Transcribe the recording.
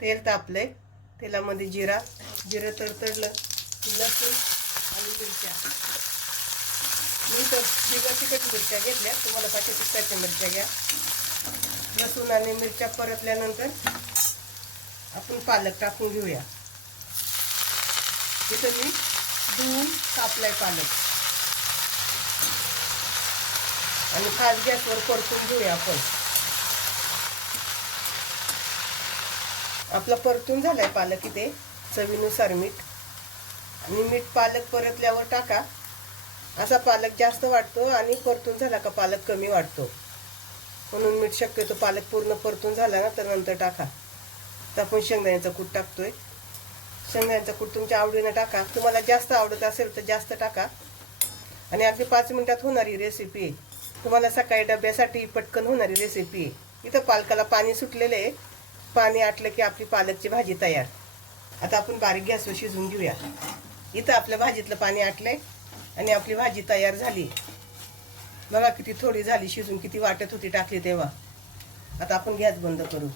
तेल तापले, तेलामध्ये जिरं तडतडलं, लसूण आणि मिरच्या. मी तर बिगर तिखट मिरच्या घेतल्या, तुम्हाला पाहिजे तिखटाच्या मिरच्या घ्या. लसूण आणि मिरच्या परतल्यानंतर आपण पालक टाकून घेऊया. इथं मी धुवून कापलाय पालक आणि फास्ट गॅसवर परतून घेऊया आपण. आपला परतून झालाय पालक. इथे चवीनुसार मीठ आणि मीठ पालक परतल्यावर टाका. असा पालक जास्त वाटतो आणि परतून झाला का पालक कमी वाटतो, म्हणून मीठ शक्यतो पालक पूर्ण परतून झाला ना तर नंतर टाका. तर आपण शेंगदाण्याचा कूट टाकतोय. शेंगदाण्याचा कूट तुमच्या आवडीने टाका. तुम्हाला जास्त आवडत असेल तर जास्त टाका. आणि अगदी 5 मिनिटात होणारी रेसिपी आहे. तुम्हाला सकाळी डब्यासाठी पटकन होणारी रेसिपी आहे. इथं पालकाला पाणी सुटलेलं आहे. पाणी आटलं की आपली पालकची भाजी तयार. आता आपण बारीक गॅसवर शिजवून घेऊया. इथं आपल्या भाजीतलं पाणी आटलंय आणि आपली भाजी तयार झाली. बघा किती थोडी झाली शिजून, किती वाटत होती टाकली तेव्हा. आता आपण गॅस बंद करू.